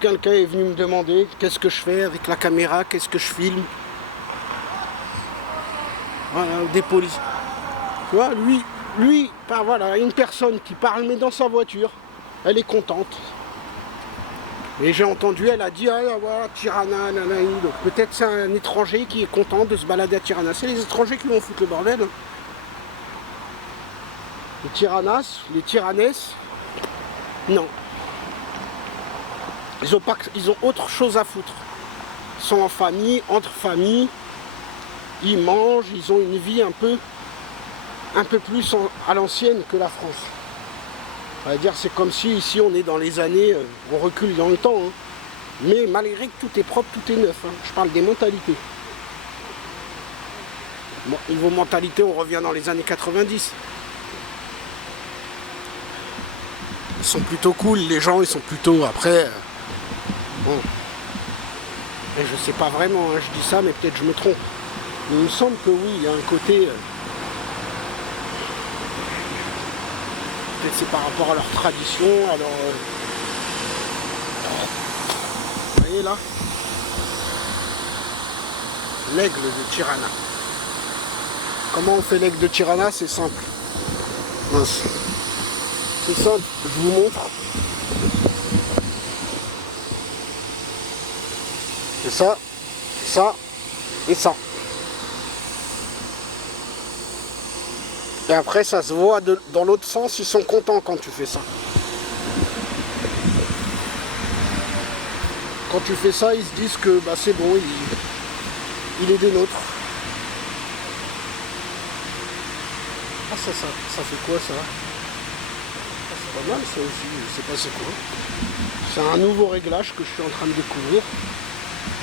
Quelqu'un est venu me demander qu'est-ce que je fais avec la caméra, qu'est-ce que je filme. Voilà, des policiers. Tu vois, lui, ben voilà, une personne qui parle, mais dans sa voiture, elle est contente. Et j'ai entendu, elle a dit, ah voilà, Tirana, nanani. Donc peut-être c'est un étranger qui est content de se balader à Tirana. C'est les étrangers qui vont foutre le bordel. Les Tiranas, les Tiranesses, non. Ils ont autre chose à foutre. Ils sont en famille, entre familles, ils mangent, ils ont une vie un peu plus à l'ancienne que la France. On va dire, c'est comme si ici on est dans les années, on recule dans le temps, hein. Mais malgré que tout est propre, tout est neuf, hein. Je parle des mentalités. Bon, niveau mentalité, on revient dans les années 90. Ils sont plutôt cool, les gens, ils sont plutôt après. Bon. Et je sais pas vraiment, hein, je dis ça, mais peut-être je me trompe. Il me semble que oui, il y a un côté. Peut-être c'est par rapport à leur tradition, à leur. Vous voyez là? L'aigle de Tirana. Comment on fait l'aigle de Tirana? C'est simple. Mince. C'est simple, je vous montre. C'est ça, ça et ça. Et après ça se voit dans l'autre sens, ils sont contents quand tu fais ça. Quand tu fais ça, ils se disent que bah, c'est bon, il est des nôtres. Ah ça fait quoi ça? Ah, c'est pas mal ça aussi, je sais pas c'est quoi. C'est un nouveau réglage que je suis en train de découvrir.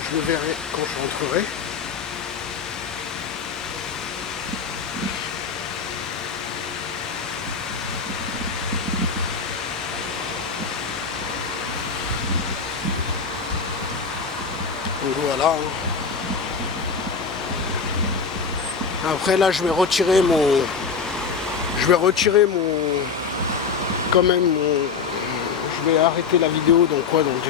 Je le verrai quand je rentrerai. Donc voilà. Après là je vais retirer mon. Quand même mon. Je vais arrêter la vidéo donc quoi donc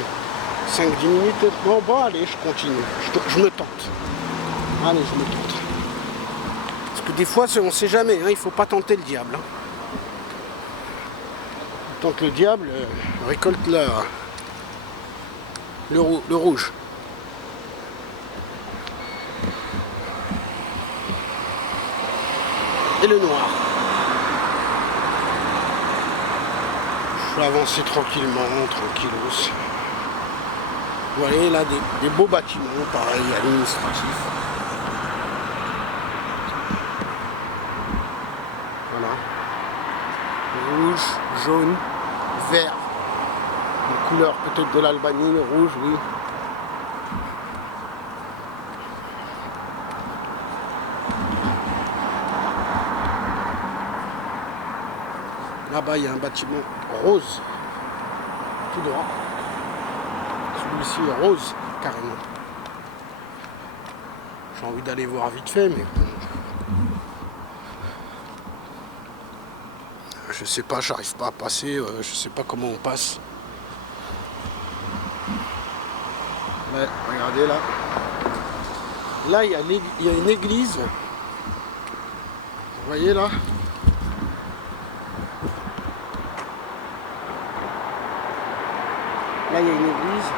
5-10 minutes. Bon allez je continue. Je me tente. Allez je me tente. Parce que des fois on sait jamais, hein, il faut pas tenter le diable. Hein. Tente le diable, récolte le rouge. Et le noir. Je vais avancer tranquillement, tranquillos. Vous voyez là des beaux bâtiments, pareil, administratifs. Voilà. Rouge, jaune, vert. La couleur peut-être de l'Albanie, le rouge, oui. Là-bas, il y a un bâtiment rose, tout droit. Celui-ci est rose, carrément. J'ai envie d'aller voir vite fait, mais je sais pas, j'arrive pas à passer, je sais pas comment on passe. Ouais, regardez là. Là, il y a une église. Vous voyez là? Là, il y a une église.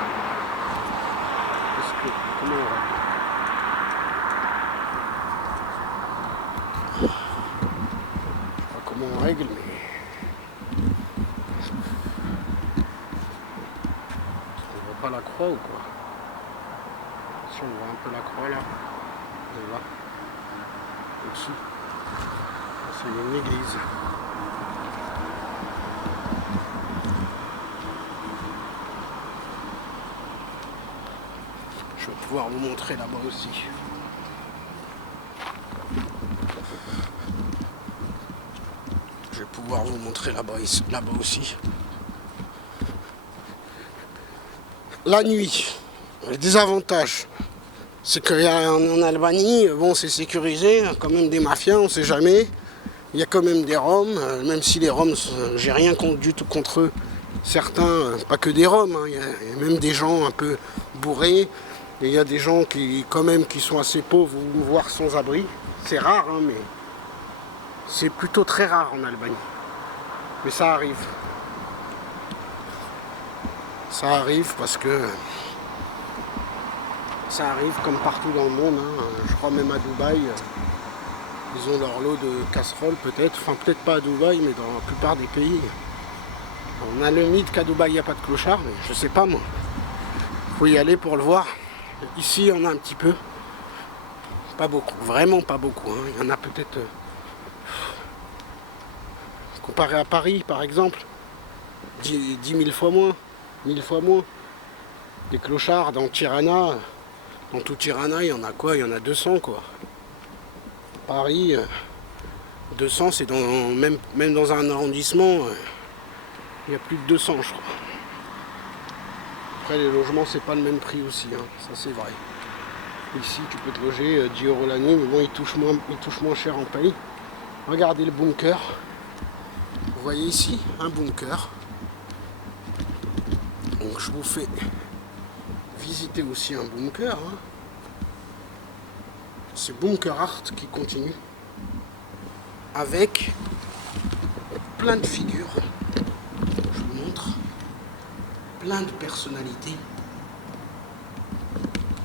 Comment on va? Je sais pas comment on règle, mais. On voit pas la croix ou quoi? Si on voit un peu la croix là. Et là. Au-dessus. C'est une église. Je vais pouvoir vous montrer là-bas aussi. Je vais pouvoir vous montrer là-bas aussi. La nuit, les désavantages, c'est qu'en Albanie, bon, c'est sécurisé, il y a quand même des mafias, on ne sait jamais. Il y a quand même des Roms, même si les Roms, j'ai rien du tout contre eux, Certains, pas que des Roms, hein, il y a même des gens un peu bourrés. Et il y a des gens qui, quand même, qui sont assez pauvres ou voire sans abri. C'est rare, hein, mais c'est plutôt très rare en Albanie. Mais ça arrive. Ça arrive parce que ça arrive comme partout dans le monde. Hein. Je crois même à Dubaï, ils ont leur lot de casseroles peut-être. Enfin peut-être pas à Dubaï, mais dans la plupart des pays. On a le mythe qu'à Dubaï il n'y a pas de clochard, mais je sais pas moi. Faut y aller pour le voir. Ici on a un petit peu. Pas beaucoup, vraiment pas beaucoup. Hein. Il y en a peut-être... comparé à Paris par exemple, 10 000 fois moins. 1000 fois moins. Des clochards dans Tirana, dans tout Tirana, il y en a quoi? Il y en a 200 quoi. Paris, 200, c'est dans, même dans un arrondissement, il y a plus de 200 je crois. Après les logements c'est pas le même prix aussi, hein. Ça c'est vrai. Ici tu peux te loger 10 € la nuit, mais bon ils touchent moins cher en pays. Regardez le bunker. Vous voyez ici un bunker. Donc je vous fais visiter aussi un bunker. Hein. C'est Bunker Art qui continue. Avec plein de figures. Je vous montre. Plein de personnalités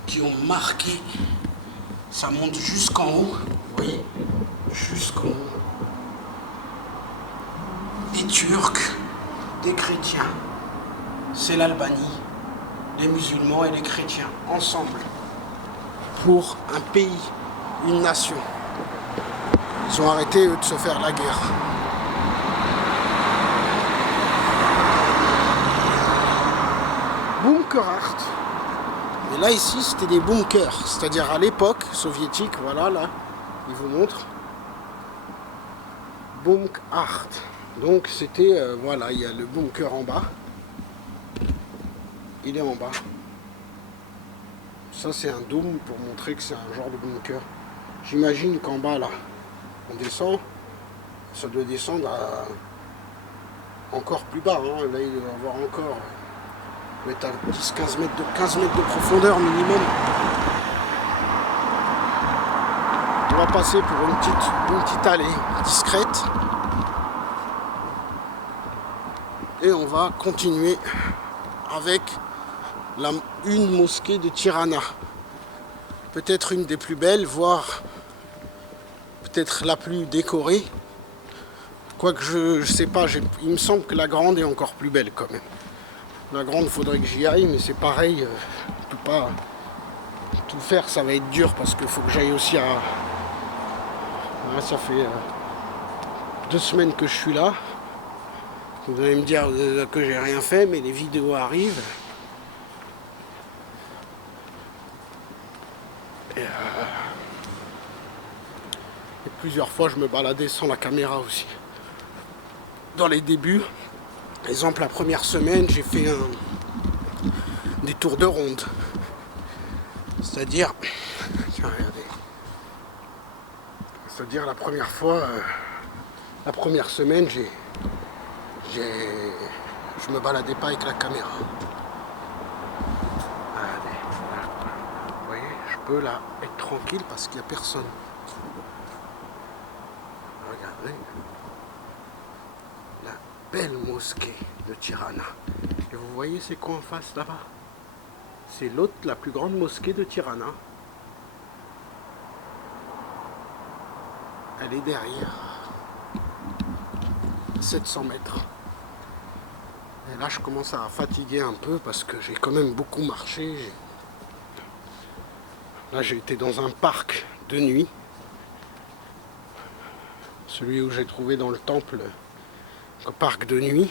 qui ont marqué. Ça monte jusqu'en haut. Vous voyez? Jusqu'en haut. Des Turcs, des chrétiens. C'est l'Albanie, les musulmans et les chrétiens, ensemble, pour un pays, une nation. Ils ont arrêté, eux, de se faire la guerre. Bunker Art. Et là, ici, c'était des bunkers, c'est-à-dire à l'époque soviétique, voilà, là, ils vous montrent. Bunker Art. Donc, c'était, voilà, il y a le bunker en bas. Il est en bas. Ça c'est un dôme pour montrer que c'est un genre de bunker. J'imagine qu'en bas là, on descend. Ça doit descendre à encore plus bas. Hein. Là il doit y avoir encore. Il doit être à 10-15 mètres 15 mètres de profondeur minimum. On va passer pour une petite allée discrète. Et on va continuer avec une mosquée de Tirana. Peut-être une des plus belles, voire peut-être la plus décorée. Quoique je sais pas, il me semble que la grande est encore plus belle quand même. La grande, faudrait que j'y aille, mais c'est pareil, je peux pas tout faire, ça va être dur parce qu'il faut que j'aille aussi à... Là, ça fait 2 semaines que je suis là. Vous allez me dire que j'ai rien fait, mais les vidéos arrivent. Et plusieurs fois je me baladais sans la caméra aussi. Dans les débuts, par exemple la première semaine, j'ai fait des tours de ronde. C'est-à-dire, la première fois, la première semaine, je me baladais pas avec la caméra. Vous voyez, je peux là être tranquille parce qu'il n'y a personne. Regardez la belle mosquée de Tirana. Et vous voyez c'est quoi en face là-bas? C'est l'autre, la plus grande mosquée de Tirana. Elle est derrière. 700 mètres. Et là je commence à fatiguer un peu parce que j'ai quand même beaucoup marché. Là j'ai été dans un parc de nuit. Celui où j'ai trouvé dans le temple un parc de nuit.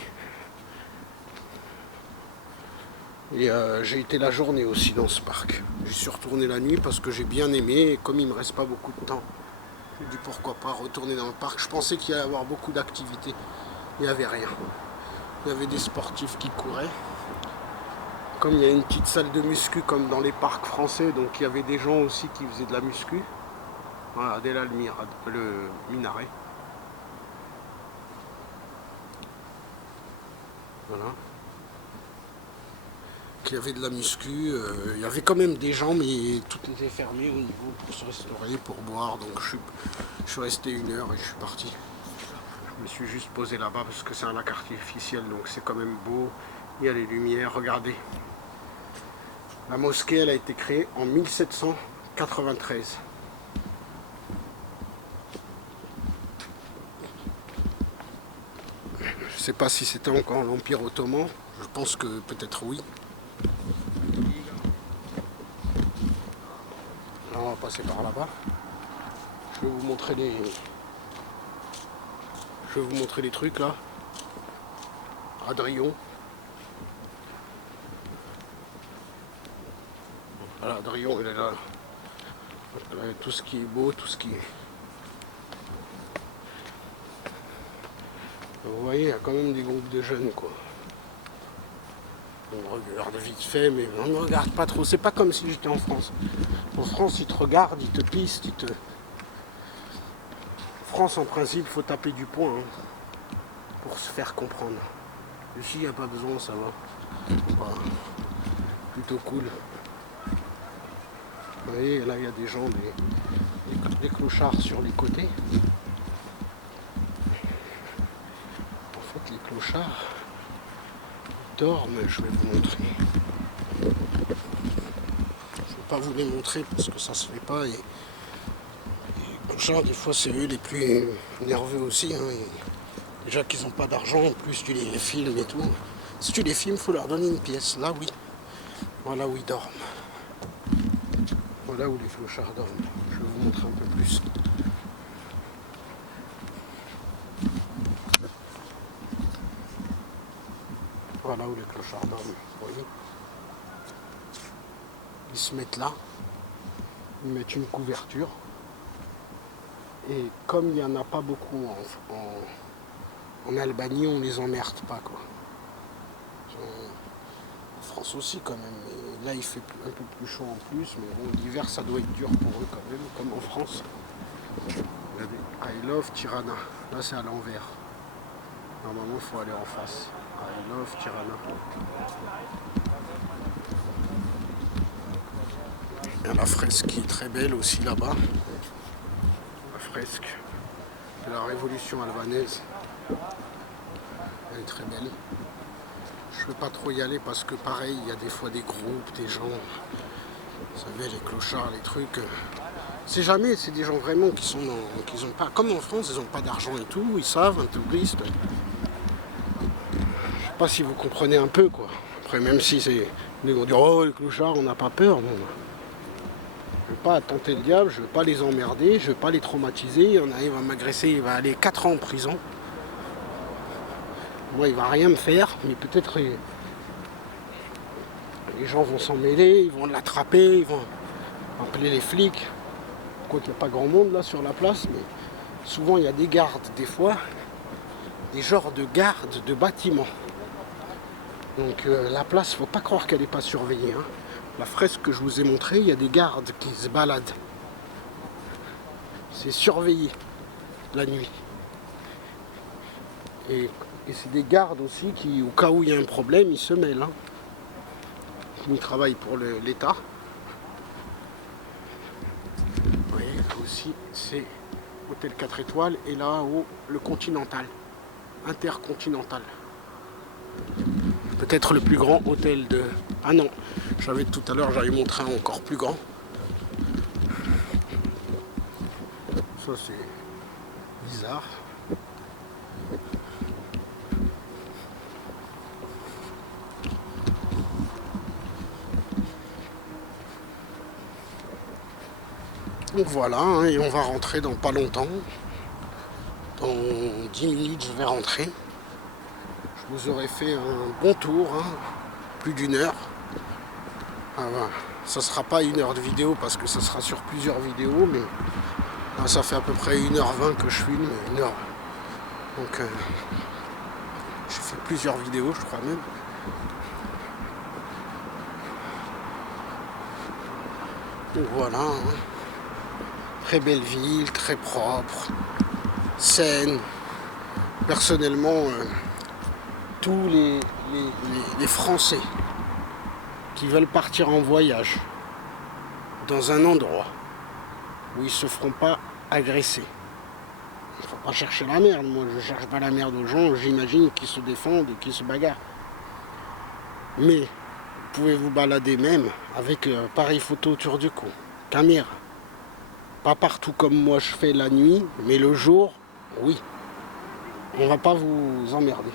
Et j'ai été la journée aussi dans ce parc. J'y suis retourné la nuit parce que j'ai bien aimé. Et comme il me reste pas beaucoup de temps, je me dis pourquoi pas retourner dans le parc. Je pensais qu'il y allait y avoir beaucoup d'activités. Il n'y avait rien. Il y avait des sportifs qui couraient. Comme il y a une petite salle de muscu comme dans les parcs français, donc il y avait des gens aussi qui faisaient de la muscu. Voilà, dès là le minaret. Voilà. Il y avait de la muscu, il y avait quand même des gens, mais tout était fermé au niveau pour se restaurer, pour boire. Donc je suis resté 1 heure et je suis parti. Je me suis juste posé là-bas parce que c'est un lac artificiel, donc c'est quand même beau. Il y a les lumières, regardez. La mosquée, elle a été créée en 1793. Je ne sais pas si c'était encore l'Empire ottoman, je pense que peut-être oui. Là, on va passer par là-bas. Je vais vous montrer les trucs là. Adrion. Voilà, Adrion, il est là. Tout ce qui est beau, tout ce qui est... Vous voyez, il y a quand même des groupes de jeunes, quoi. On regarde vite fait, mais on ne regarde pas trop. C'est pas comme si j'étais en France. En France, ils te regardent, ils te pistent, En France, en principe, il faut taper du poing hein, pour se faire comprendre. Ici, il n'y a pas besoin, ça va. Bah, plutôt cool. Vous voyez, là, il y a des gens, des clochards sur les côtés. En fait, les clochards dorment, je vais vous montrer. Je ne vais pas vous les montrer parce que ça se fait pas. Et les clochards, des fois, c'est eux les plus nerveux aussi. Hein, déjà qu'ils n'ont pas d'argent, en plus tu les filmes et tout. Si tu les filmes, il faut leur donner une pièce. Là, oui. Voilà où ils dorment. Voilà où les clochards dorment. Je vais vous montrer un peu plus. Voilà où les clochards dorment. Vous voyez ? Ils se mettent là. Ils mettent une couverture. Et comme il n'y en a pas beaucoup en Albanie, on les emmerde pas, quoi. En France aussi quand même, mais là il fait un peu plus chaud en plus, mais bon, l'hiver ça doit être dur pour eux quand même, comme en France. Regardez, I love Tirana, là c'est à l'envers. Normalement il faut aller en face. I love Tirana. Il y a la fresque qui est très belle aussi là-bas. La fresque de la révolution albanaise. Elle est très belle. Je ne veux pas trop y aller parce que pareil, il y a des fois des groupes, des gens, vous savez, les clochards, les trucs. C'est jamais, c'est des gens vraiment qui ont pas, comme en France, ils n'ont pas d'argent et tout, ils savent, un touriste. Je sais pas si vous comprenez un peu, quoi. Après, même si c'est, ils vont dire, oh les clochards, on n'a pas peur. Bon, je ne veux pas tenter le diable, je ne veux pas les emmerder, je ne veux pas les traumatiser. On arrive à m'agresser, il va aller 4 ans en prison. Moi, il va rien me faire, mais peut-être les gens vont s'en mêler, ils vont l'attraper, ils vont appeler les flics. Quoique il n'y a pas grand monde là sur la place, mais souvent il y a des gardes, des fois, des genres de gardes de bâtiments. Donc la place, faut pas croire qu'elle n'est pas surveillée. Hein. La fresque que je vous ai montrée, il y a des gardes qui se baladent. C'est surveillé la nuit. Et c'est des gardes aussi qui, au cas où il y a un problème, ils se mêlent. Hein. Ils travaillent pour l'État. Vous voyez, là aussi, c'est hôtel 4 étoiles. Et là-haut, le Continental. Intercontinental. Peut-être le plus grand hôtel de... Ah non, j'avais tout à l'heure, j'avais montré un encore plus grand. Ça, c'est bizarre. Donc voilà, hein, et on va rentrer dans pas longtemps. Dans 10 minutes, je vais rentrer. Je vous aurais fait un bon tour, hein, plus d'1 heure. Ah, voilà. Ça sera pas 1 heure de vidéo parce que ça sera sur plusieurs vidéos, mais là, ça fait à peu près 1h20 que je filme, 1 heure. Donc j'ai fait plusieurs vidéos, je crois même. Donc voilà. Hein. Très belle ville, très propre, saine. Personnellement, tous les Français qui veulent partir en voyage dans un endroit où ils ne se feront pas agresser. Il ne faut pas chercher la merde, moi je cherche pas la merde aux gens, j'imagine qu'ils se défendent et qu'ils se bagarrent. Mais vous pouvez vous balader même avec appareil photo autour du cou, caméra. Pas partout comme moi je fais la nuit, mais le jour, oui. On va pas vous emmerder.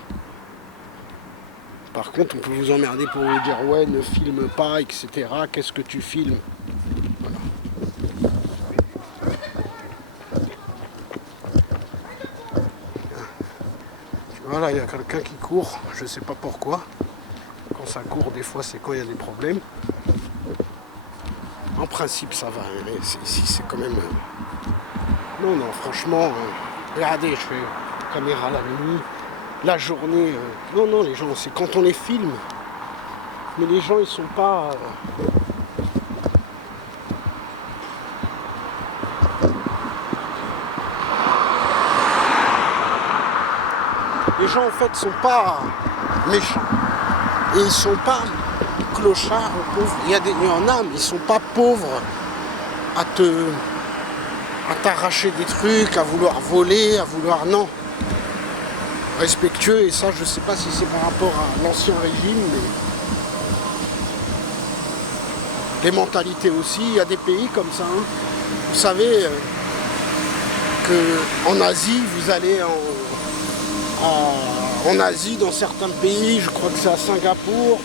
Par contre, on peut vous emmerder pour vous dire ouais, ne filme pas, etc. Qu'est-ce que tu filmes? Voilà. Voilà, il y a quelqu'un qui court, je sais pas pourquoi. Quand ça court, des fois, c'est quand il y a des problèmes. En principe, ça va. Mais ici, c'est quand même... Non, non, franchement, regardez, je fais caméra la nuit, la journée. Non, non, les gens, c'est quand on les filme. Mais les gens, ils sont pas... Les gens, en fait, sont pas méchants. Et ils sont pas clochards, pauvres. Il y en a, mais ils sont pas pauvres à t'arracher des trucs, à vouloir voler, à vouloir... Non. Respectueux, et ça, je sais pas si c'est par rapport à l'ancien régime, mais... Les mentalités aussi, il y a des pays comme ça. Hein. Vous savez qu'en Asie, vous allez en Asie, dans certains pays, je crois que c'est à Singapour,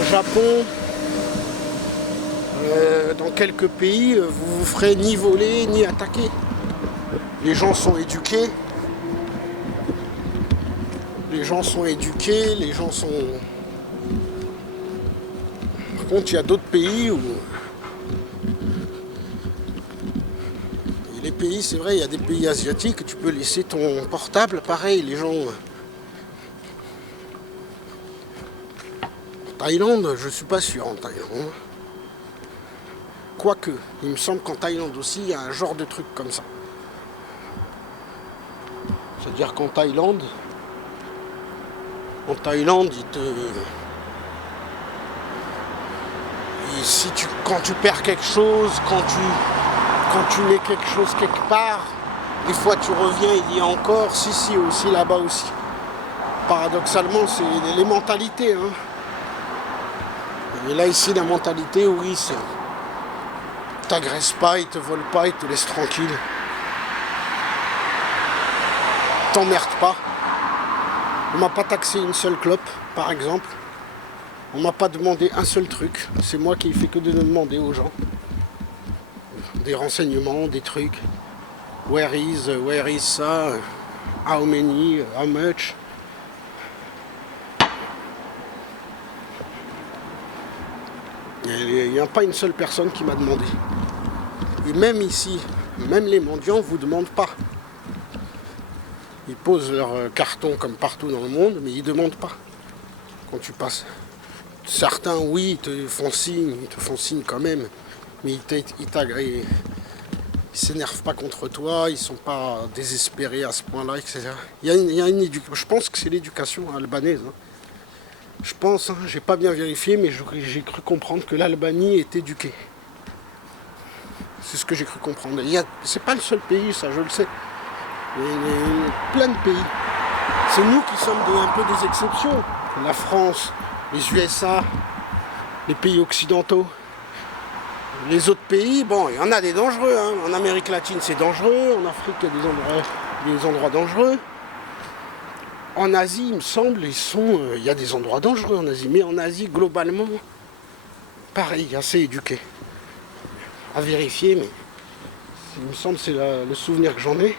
au Japon, dans quelques pays, vous vous ferez ni voler, ni attaquer. Les gens sont éduqués. Les gens sont éduqués, les gens sont... Par contre, il y a d'autres pays où... Et les pays, c'est vrai, il y a des pays asiatiques, tu peux laisser ton portable, pareil, les gens... En Thaïlande, je suis pas sûr en Thaïlande. Quoique, il me semble qu'en Thaïlande aussi, il y a un genre de truc comme ça. C'est-à-dire qu'en Thaïlande, quand tu perds quelque chose, quand tu mets quelque chose quelque part, des fois tu reviens, il y a encore, si, aussi là-bas aussi. Paradoxalement, c'est les mentalités. Hein. Et là, ici, la mentalité, oui, c'est... T'agresses pas, ils te volent pas, ils te laissent tranquille. T'emmerdes pas. On m'a pas taxé une seule clope, par exemple. On m'a pas demandé un seul truc. C'est moi qui fais que de demander aux gens. Des renseignements, des trucs. Where is ça? How many? How much? Il n'y a pas une seule personne qui m'a demandé. Et même ici, même les mendiants ne vous demandent pas. Ils posent leur carton comme partout dans le monde, mais ils ne demandent pas quand tu passes. Certains, oui, ils te font signe quand même, mais ils s'énervent pas contre toi, ils sont pas désespérés à ce point-là, etc. Il y a une éducation. Je pense que c'est l'éducation albanaise. Hein. Je pense, hein, j'ai pas bien vérifié, mais j'ai cru comprendre que l'Albanie est éduquée. C'est ce que j'ai cru comprendre. C'est pas le seul pays, ça, je le sais. Il y a plein de pays. C'est nous qui sommes un peu des exceptions. La France, les USA, les pays occidentaux. Les autres pays, bon, il y en a des dangereux. Hein. En Amérique latine, c'est dangereux. En Afrique, il y a des endroits dangereux. En Asie, il me semble, il y a des endroits dangereux en Asie. Mais en Asie, globalement, pareil, assez éduqué. À vérifier, mais il me semble que c'est le souvenir que j'en ai.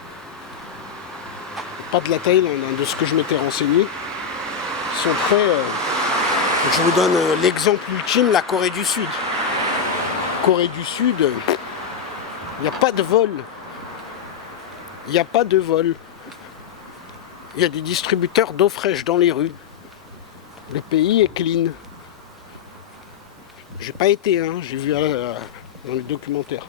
Pas de la Thaïlande, hein, de ce que je m'étais renseigné. Ils sont prêts. Je vous donne l'exemple ultime, la Corée du Sud. Corée du Sud, il n'y a pas de vol. Il n'y a pas de vol. Il y a des distributeurs d'eau fraîche dans les rues. Le pays est clean. J'ai pas été, hein, j'ai vu dans les documentaires.